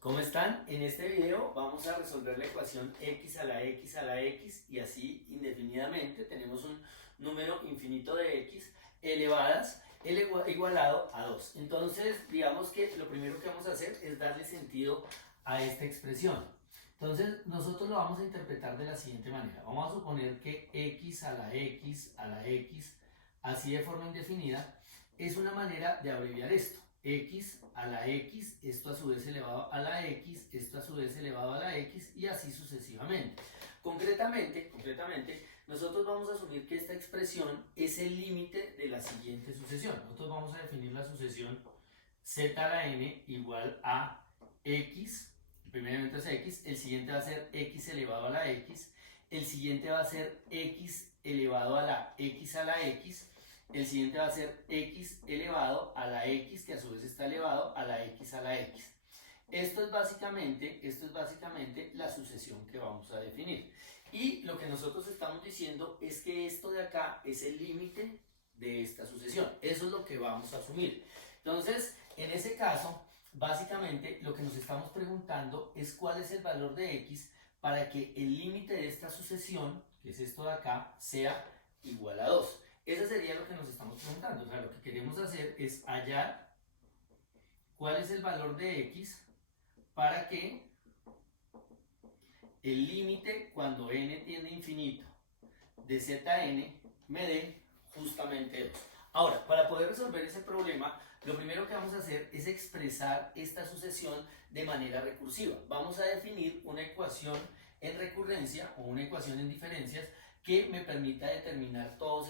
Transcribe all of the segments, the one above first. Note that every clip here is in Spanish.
¿Cómo están? En este video vamos a resolver la ecuación x a la x a la x y así indefinidamente tenemos un número infinito de x elevadas igualado a 2. Entonces, digamos que lo primero que vamos a hacer es darle sentido a esta expresión. Entonces, nosotros lo vamos a interpretar de la siguiente manera. Vamos a suponer que x a la x a la x, así de forma indefinida, es una manera de abreviar esto. X a la x, esto a su vez elevado a la x, esto a su vez elevado a la x y así sucesivamente. Concretamente, nosotros vamos a asumir que esta expresión es el límite de la siguiente sucesión. Nosotros vamos a definir la sucesión z a la n igual a x, el primer elemento es x, el siguiente va a ser x elevado a la x, el siguiente va a ser x elevado a la x a la x, el siguiente va a ser x elevado a la x, que a su vez está elevado a la x a la x. Esto es básicamente la sucesión que vamos a definir. Y lo que nosotros estamos diciendo es que esto de acá es el límite de esta sucesión. Eso es lo que vamos a asumir. Entonces, en ese caso, básicamente lo que nos estamos preguntando es cuál es el valor de x para que el límite de esta sucesión, que es esto de acá, sea igual a 2. Eso sería lo que nos estamos preguntando. O sea, lo que queremos hacer es hallar cuál es el valor de x para que el límite cuando n tiende a infinito de zn me dé justamente 2. Ahora, para poder resolver ese problema, lo primero que vamos a hacer es expresar esta sucesión de manera recursiva. Vamos a definir una ecuación en recurrencia o una ecuación en diferencias que me permita determinar todos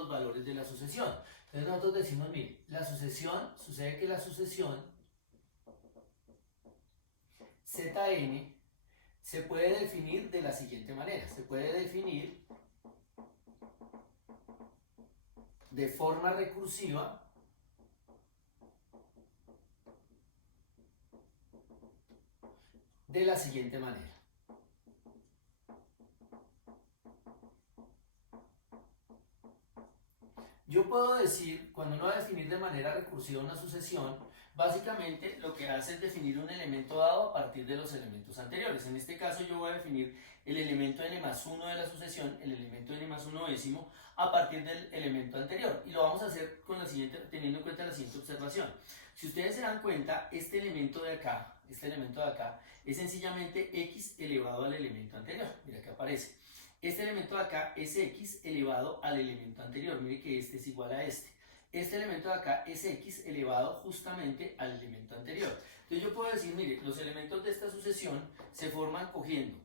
los valores de la sucesión. Entonces nosotros decimos, mire, sucede que la sucesión Zn se puede definir de la siguiente manera. Se puede definir de forma recursiva de la siguiente manera. Yo puedo decir, cuando uno va a definir de manera recursiva una sucesión, básicamente lo que hace es definir un elemento dado a partir de los elementos anteriores. En este caso yo voy a definir el elemento n más 1 de la sucesión, el elemento n más 1 décimo, a partir del elemento anterior. Y lo vamos a hacer con teniendo en cuenta la siguiente observación. Si ustedes se dan cuenta, este elemento de acá, es sencillamente x elevado al elemento anterior. Mira que aparece. Este elemento de acá es x elevado al elemento anterior. Mire que este es igual a este. Este elemento de acá es x elevado justamente al elemento anterior. Entonces yo puedo decir, mire, los elementos de esta sucesión se forman cogiendo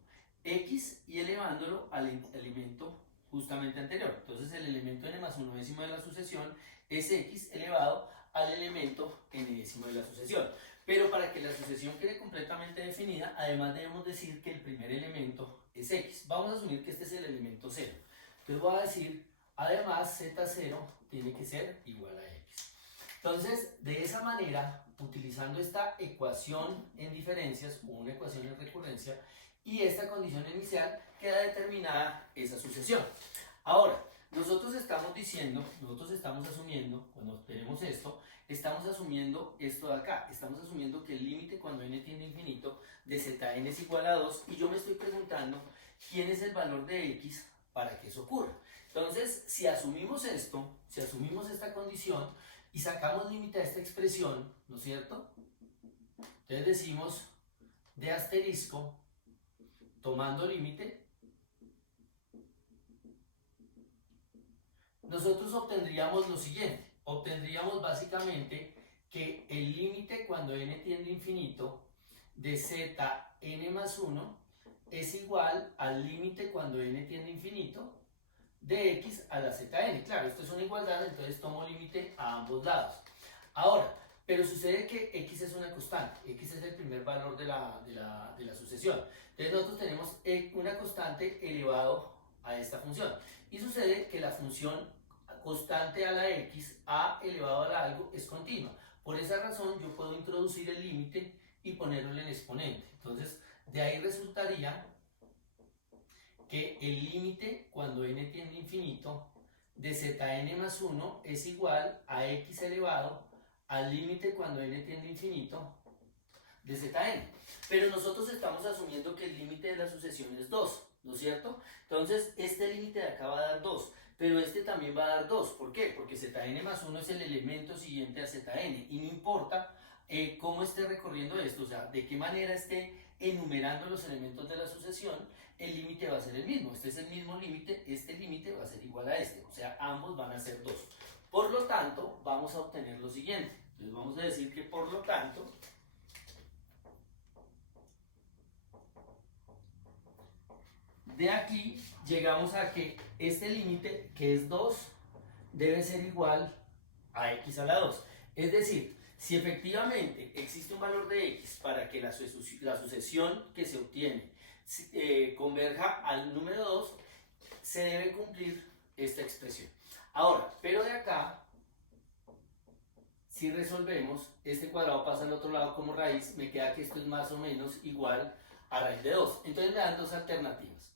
x y elevándolo al elemento justamente anterior. Entonces el elemento n más 1 décimo de la sucesión es x elevado al elemento n décimo de la sucesión. Pero para que la sucesión quede completamente definida, además debemos decir que el primer elemento es x. Vamos a asumir que este es el elemento 0. Entonces voy a decir, además z0 tiene que ser igual a x. Entonces, de esa manera, utilizando esta ecuación en diferencias o una ecuación en recurrencia y esta condición inicial, queda determinada esa sucesión. Ahora, nosotros estamos asumiendo, cuando tenemos esto, estamos asumiendo esto de acá. Estamos asumiendo que el límite cuando n tiende a infinito de zn es igual a 2 y yo me estoy preguntando quién es el valor de x para que eso ocurra. Entonces, si asumimos esto, si asumimos esta condición y sacamos límite a esta expresión, ¿no es cierto? Entonces decimos de asterisco, tomando límite, nosotros obtendríamos lo siguiente. Obtendríamos básicamente que el límite cuando n tiende a infinito de zn más 1 es igual al límite cuando n tiende a infinito de x a la zn. Claro, esto es una igualdad, entonces tomo límite a ambos lados. Ahora, pero sucede que x es una constante, x es el primer valor de la sucesión. Entonces nosotros tenemos una constante elevado a esta función. Y sucede que la función constante a la x, a elevado a la algo, es continua. Por esa razón yo puedo introducir el límite y ponerlo en exponente. Entonces, de ahí resultaría que el límite cuando n tiende a infinito de zn más 1 es igual a x elevado al límite cuando n tiende a infinito de Zn. Pero nosotros estamos asumiendo que el límite de la sucesión es 2, ¿no es cierto? Entonces, este límite de acá va a dar 2, pero este también va a dar 2. ¿Por qué? Porque Zn más 1 es el elemento siguiente a Zn, y no importa cómo esté recorriendo esto, o sea, de qué manera esté enumerando los elementos de la sucesión, el límite va a ser el mismo. Este es el mismo límite, este límite va a ser igual a este, o sea, ambos van a ser 2. Por lo tanto, vamos a obtener lo siguiente. Entonces vamos a decir que por lo tanto, de aquí llegamos a que este límite, que es 2, debe ser igual a x a la 2. Es decir, si efectivamente existe un valor de x para que la sucesión que se obtiene converja al número 2, se debe cumplir esta expresión. Ahora, pero de acá, si resolvemos, este cuadrado pasa al otro lado como raíz, me queda que esto es más o menos igual a raíz de 2. Entonces me dan dos alternativas.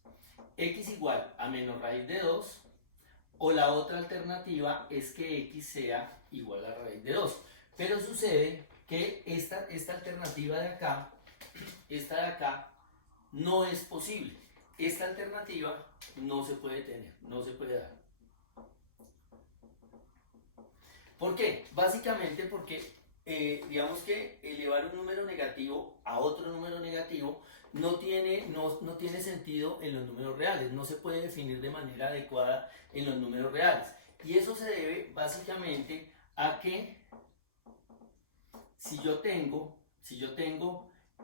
X igual a menos raíz de 2, o la otra alternativa es que x sea igual a raíz de 2. Pero sucede que esta alternativa de acá, esta de acá, no es posible. Esta alternativa no se puede tener, no se puede dar. ¿Por qué? Básicamente porque digamos que elevar un número negativo a otro número negativo no tiene sentido en los números reales, no se puede definir de manera adecuada en los números reales. Y eso se debe básicamente a que si yo tengo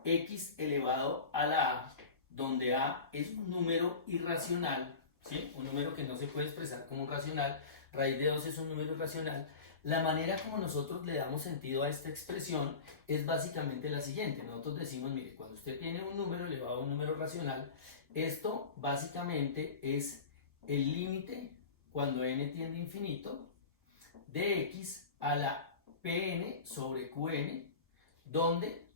x elevado a la a, donde a es un número irracional, ¿sí? Un número que no se puede expresar como un racional, raíz de 2 es un número irracional, la manera como nosotros le damos sentido a esta expresión es básicamente la siguiente. Nosotros decimos, mire, cuando usted tiene un número elevado a un número racional, esto básicamente es el límite cuando n tiende a infinito de x a la pn sobre qn, donde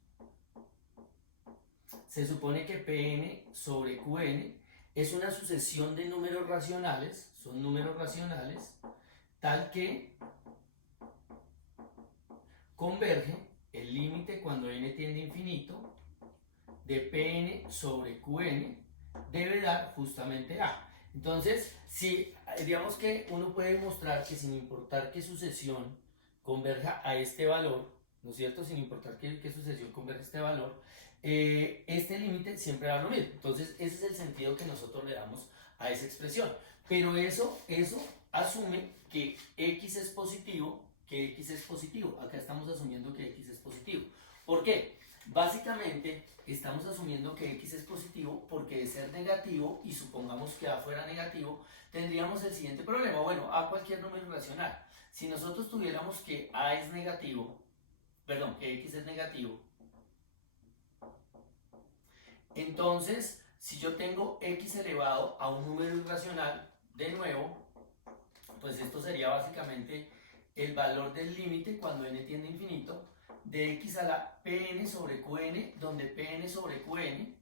se supone que pn sobre qn es una sucesión de números racionales, son números racionales, tal que converge el límite cuando n tiende a infinito de pn sobre qn debe dar justamente a. Entonces, si digamos que uno puede mostrar que sin importar qué sucesión converja a este valor, ¿no es cierto? Sin importar qué sucesión converja a este valor, este límite siempre va a lo mismo. Entonces, ese es el sentido que nosotros le damos a esa expresión. Pero eso asume que x es positivo, Acá estamos asumiendo que x es positivo. ¿Por qué? Básicamente estamos asumiendo que x es positivo porque de ser negativo, y supongamos que a fuera negativo, tendríamos el siguiente problema. Bueno, a cualquier número irracional. Si nosotros tuviéramos que a es negativo, que x es negativo, entonces si yo tengo x elevado a un número irracional, de nuevo, pues esto sería básicamente el valor del límite cuando n tiende a infinito de x a la pn sobre qn, donde pn sobre qn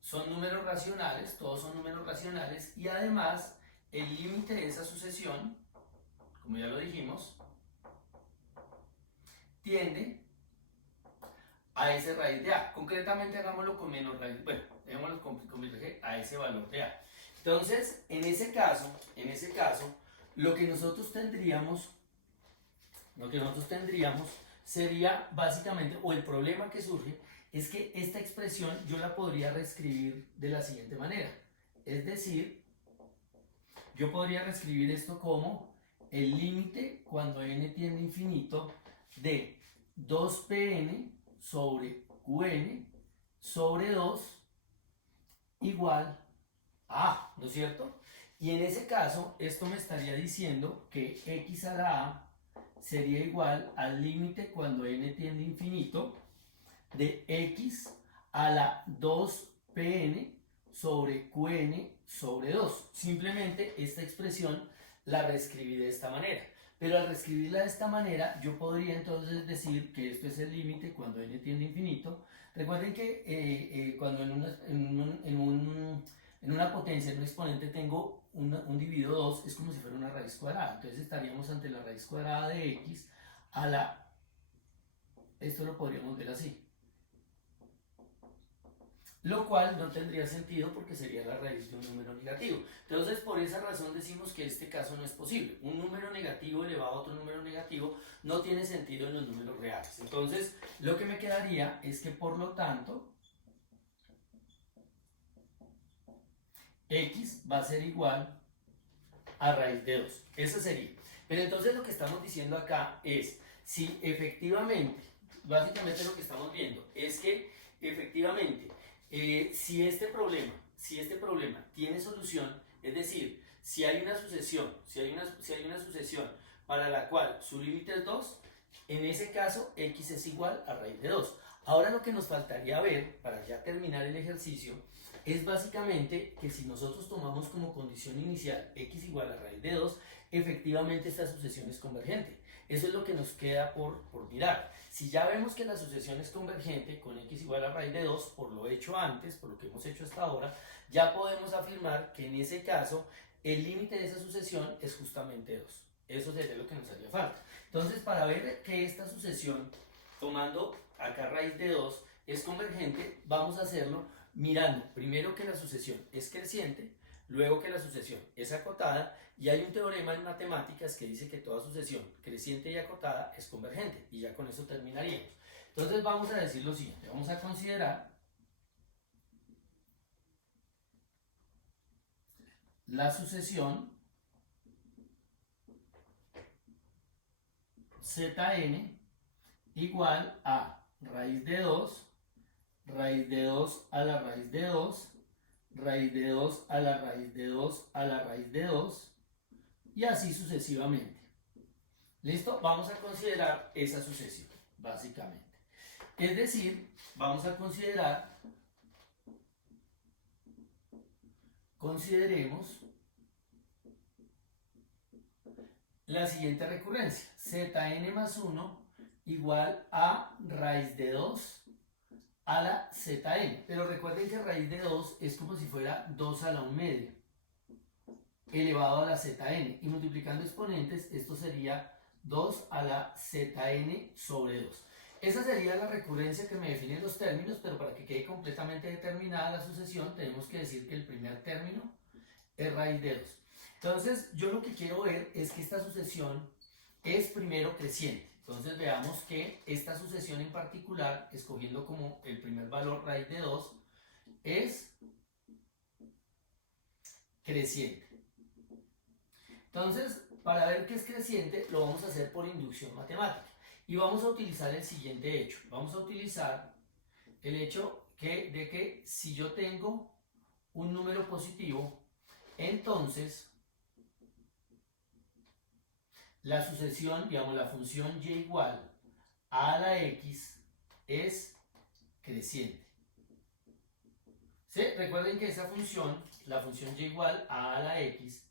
son números racionales, todos son números racionales, y además el límite de esa sucesión, como ya lo dijimos, tiende a ese raíz de a. Concretamente hagámoslo con menos raíz, bueno, dejémoslo con a ese valor de a. Entonces, en ese caso, lo que nosotros tendríamos sería básicamente, o el problema que surge, es que esta expresión yo la podría reescribir de la siguiente manera. Es decir, yo podría reescribir esto como el límite cuando n tiende a infinito de 2pn sobre qn sobre 2 igual a, ¿no es cierto? Y en ese caso, esto me estaría diciendo que x a la a sería igual al límite cuando n tiende a infinito de x a la 2pn sobre qn sobre 2. Simplemente esta expresión la reescribí de esta manera. Pero al reescribirla de esta manera, yo podría entonces decir que esto es el límite cuando n tiende a infinito. Recuerden que cuando en una potencia, en un exponente, tengo un dividido 2 es como si fuera una raíz cuadrada. Entonces estaríamos ante la raíz cuadrada de x a la... Esto lo podríamos ver así. Lo cual no tendría sentido porque sería la raíz de un número negativo. Entonces, por esa razón decimos que este caso no es posible. Un número negativo elevado a otro número negativo no tiene sentido en los números reales. Entonces, lo que me quedaría es que, por lo tanto, x va a ser igual a raíz de 2. Eso sería. Pero entonces lo que estamos diciendo acá es, si efectivamente, básicamente lo que estamos viendo es que efectivamente, si este problema tiene solución, es decir, si hay una sucesión, si hay una sucesión para la cual su límite es 2, en ese caso x es igual a raíz de 2. Ahora lo que nos faltaría ver, para ya terminar el ejercicio, es básicamente que si nosotros tomamos como condición inicial x igual a raíz de 2, efectivamente esta sucesión es convergente. Eso es lo que nos queda por mirar. Si ya vemos que la sucesión es convergente con x igual a raíz de 2, por lo hecho antes, por lo que hemos hecho hasta ahora, ya podemos afirmar que en ese caso el límite de esa sucesión es justamente 2. Eso sería lo que nos haría falta. Entonces, para ver que esta sucesión, tomando acá raíz de 2, es convergente, vamos a hacerlo mirando primero que la sucesión es creciente, luego que la sucesión es acotada, y hay un teorema en matemáticas que dice que toda sucesión creciente y acotada es convergente, y ya con eso terminaríamos. Entonces vamos a decir lo siguiente, vamos a considerar la sucesión Zn igual a raíz de 2 a la raíz de 2, raíz de 2 a la raíz de 2 a la raíz de 2, y así sucesivamente. ¿Listo? Vamos a considerar esa sucesión, básicamente. Es decir, vamos a consideremos la siguiente recurrencia. Zn más 1 igual a raíz de 2 a la Zn. Pero recuerden que raíz de 2 es como si fuera 2 a la 1 media elevado a la Zn. Y multiplicando exponentes, esto sería 2 a la Zn sobre 2. Esa sería la recurrencia que me define los términos, pero para que quede completamente determinada la sucesión, tenemos que decir que el primer término es raíz de 2. Entonces, yo lo que quiero ver es que esta sucesión es primero creciente. Entonces veamos que esta sucesión en particular, escogiendo como el primer valor raíz de 2, es creciente. Entonces, para ver que es creciente, lo vamos a hacer por inducción matemática. Y vamos a utilizar el siguiente hecho. Vamos a utilizar el hecho de que si yo tengo un número positivo, entonces la sucesión, digamos, la función y igual a la x es creciente. ¿Sí? Recuerden que esa función, la función y igual a la x,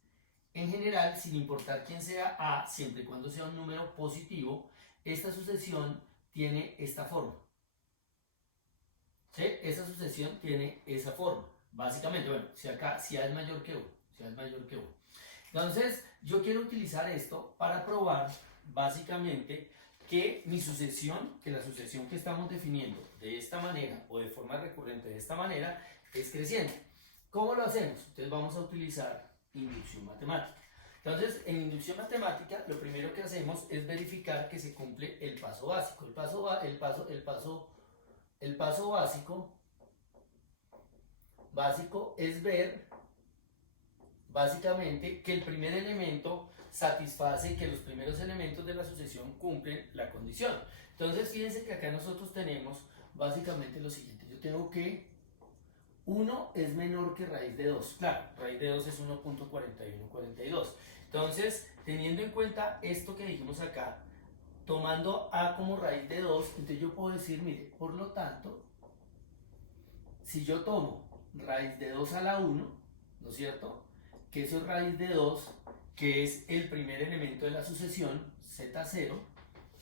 en general, sin importar quién sea a, siempre y cuando sea un número positivo, esta sucesión tiene esta forma. ¿Sí? Esa sucesión tiene esa forma. Básicamente, bueno, si acá, si a es mayor que 1, si a es mayor que 1. Entonces, yo quiero utilizar esto para probar, básicamente, que mi sucesión, que la sucesión que estamos definiendo de esta manera, o de forma recurrente de esta manera, es creciente. ¿Cómo lo hacemos? Entonces vamos a utilizar inducción matemática. Entonces, en inducción matemática, lo primero que hacemos es verificar que se cumple el paso básico. El paso básico es ver, básicamente, que el primer elemento satisface, que los primeros elementos de la sucesión cumplen la condición. Entonces, fíjense que acá nosotros tenemos básicamente lo siguiente. Yo tengo que 1 es menor que raíz de 2. Claro, raíz de 2 es 1.4142. Entonces, teniendo en cuenta esto que dijimos acá, tomando a como raíz de 2, entonces yo puedo decir, mire, por lo tanto, si yo tomo raíz de 2 a la 1, ¿no es cierto? Que eso es raíz de 2, que es el primer elemento de la sucesión, Z0,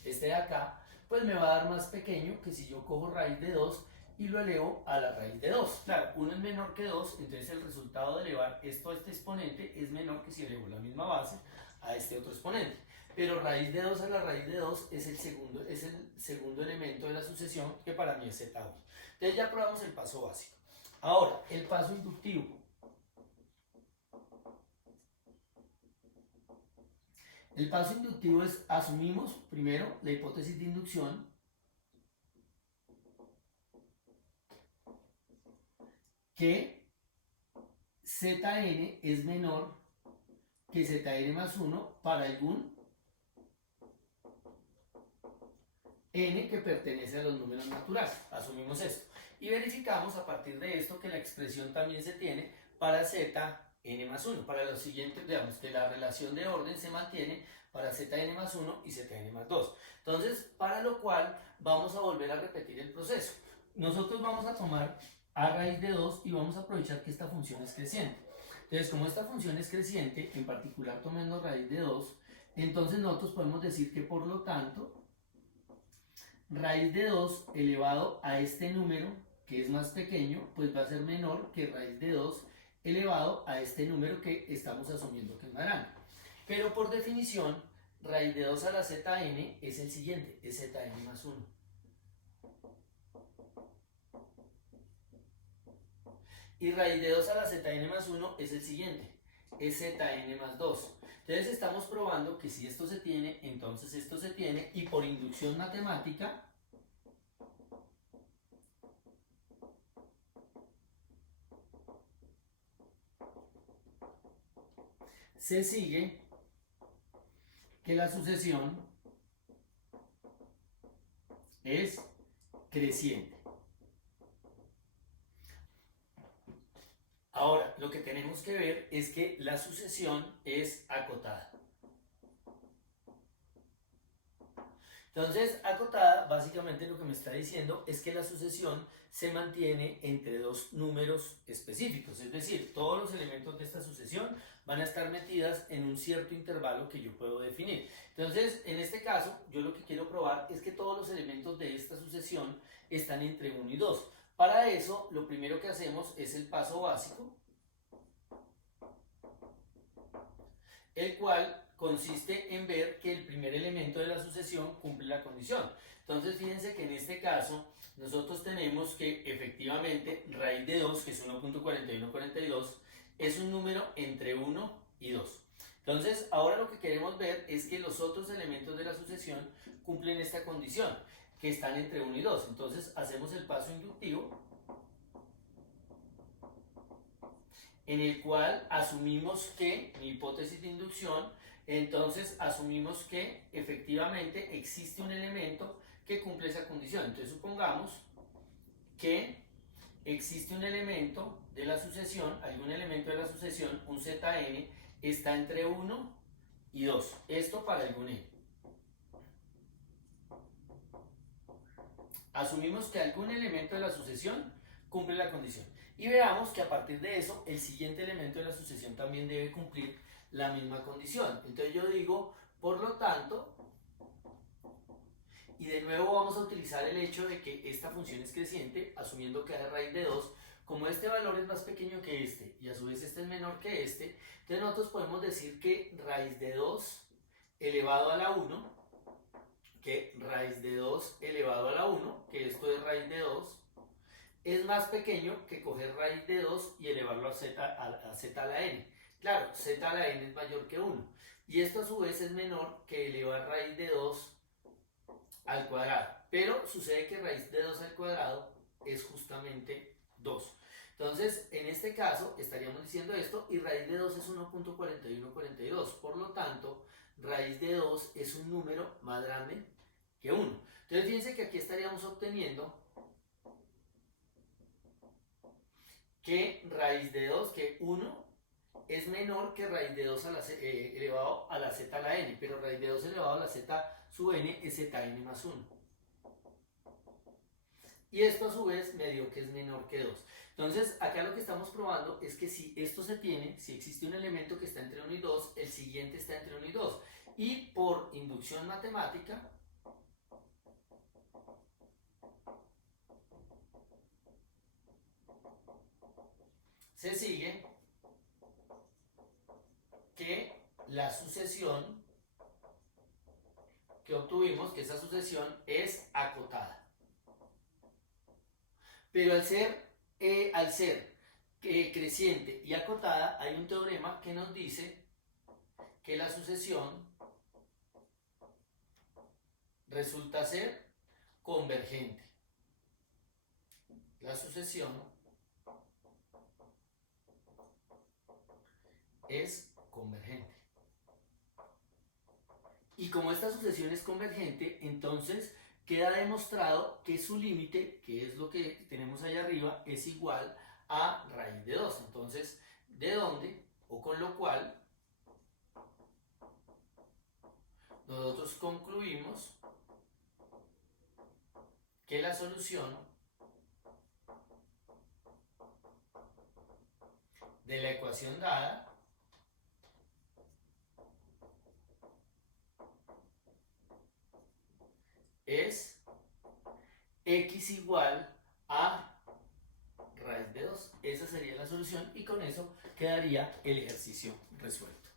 este de acá, pues me va a dar más pequeño que si yo cojo raíz de 2 y lo elevo a la raíz de 2. Claro, 1 es menor que 2, entonces el resultado de elevar esto a este exponente es menor que si elevo la misma base a este otro exponente. Pero raíz de 2 a la raíz de 2 es el segundo elemento de la sucesión, que para mí es z1. Entonces ya probamos el paso básico. Ahora, el paso inductivo. El paso inductivo es, asumimos primero la hipótesis de inducción, que Zn es menor que Zn más 1 para algún n que pertenece a los números naturales. Asumimos esto. Y verificamos a partir de esto que la expresión también se tiene para Zn más 1. Para los siguientes, digamos que la relación de orden se mantiene para Zn más 1 y Zn más 2. Entonces, para lo cual vamos a volver a repetir el proceso. Nosotros vamos a tomar a raíz de 2 y vamos a aprovechar que esta función es creciente. Entonces, como esta función es creciente, en particular tomando raíz de 2, entonces nosotros podemos decir que por lo tanto, raíz de 2 elevado a este número, que es más pequeño, pues va a ser menor que raíz de 2 elevado a este número que estamos asumiendo que es más grande. Pero por definición, raíz de 2 a la Zn es el siguiente, es Zn más 1. Y raíz de 2 a la Zn más 1 es el siguiente, es Zn más 2. Entonces estamos probando que si esto se tiene, entonces esto se tiene, y por inducción matemática, se sigue que la sucesión es creciente. Ahora, lo que tenemos que ver es que la sucesión es acotada. Entonces, acotada, básicamente lo que me está diciendo es que la sucesión se mantiene entre dos números específicos, es decir, todos los elementos de esta sucesión van a estar metidas en un cierto intervalo que yo puedo definir. Entonces, en este caso, yo lo que quiero probar es que todos los elementos de esta sucesión están entre 1 y 2. Para eso, lo primero que hacemos es el paso básico, el cual consiste en ver que el primer elemento de la sucesión cumple la condición. Entonces, fíjense que en este caso, nosotros tenemos que efectivamente raíz de 2, que es 1.4142, es un número entre 1 y 2. Entonces, ahora lo que queremos ver es que los otros elementos de la sucesión cumplen esta condición, que están entre 1 y 2. Entonces, hacemos el paso inductivo, en el cual asumimos que, mi hipótesis de inducción, entonces asumimos que efectivamente existe un elemento que cumple esa condición. Entonces supongamos que existe un elemento de la sucesión, algún elemento de la sucesión, un Zn, está entre 1 y 2. Esto para algún n. Asumimos que algún elemento de la sucesión cumple la condición. Y veamos que a partir de eso, el siguiente elemento de la sucesión también debe cumplir la misma condición. Entonces yo digo, por lo tanto, y de nuevo vamos a utilizar el hecho de que esta función es creciente, asumiendo que hay raíz de 2, como este valor es más pequeño que este, y a su vez este es menor que este, entonces nosotros podemos decir que raíz de 2 elevado a la 1, que raíz de 2 elevado a la 1, que esto es raíz de 2, es más pequeño que coger raíz de 2 y elevarlo a z a la n. Claro, z a la n es mayor que 1. Y esto a su vez es menor que elevar raíz de 2 al cuadrado. Pero sucede que raíz de 2 al cuadrado es justamente 2. Entonces, en este caso, estaríamos diciendo esto, y raíz de 2 es 1.4142. Por lo tanto, raíz de 2 es un número más grande que 1. Entonces, fíjense que aquí estaríamos obteniendo que raíz de 2, que 1 es menor que raíz de 2 elevado a la z a la n, pero raíz de 2 elevado a la z sub n es zn más 1. Y esto a su vez me dio que es menor que 2. Entonces, acá lo que estamos probando es que si esto se tiene, si existe un elemento que está entre 1 y 2, el siguiente está entre 1 y 2. Y por inducción matemática, se sigue que la sucesión que obtuvimos, que esa sucesión es acotada. Pero al ser creciente y acotada, hay un teorema que nos dice que la sucesión resulta ser convergente. La sucesión es convergente. Y como esta sucesión es convergente, entonces queda demostrado que su límite, que es lo que tenemos allá arriba, es igual a raíz de 2. Entonces, ¿de dónde? O con lo cual, nosotros concluimos que la solución de la ecuación dada es x igual a raíz de 2. Esa sería la solución y con eso quedaría el ejercicio resuelto.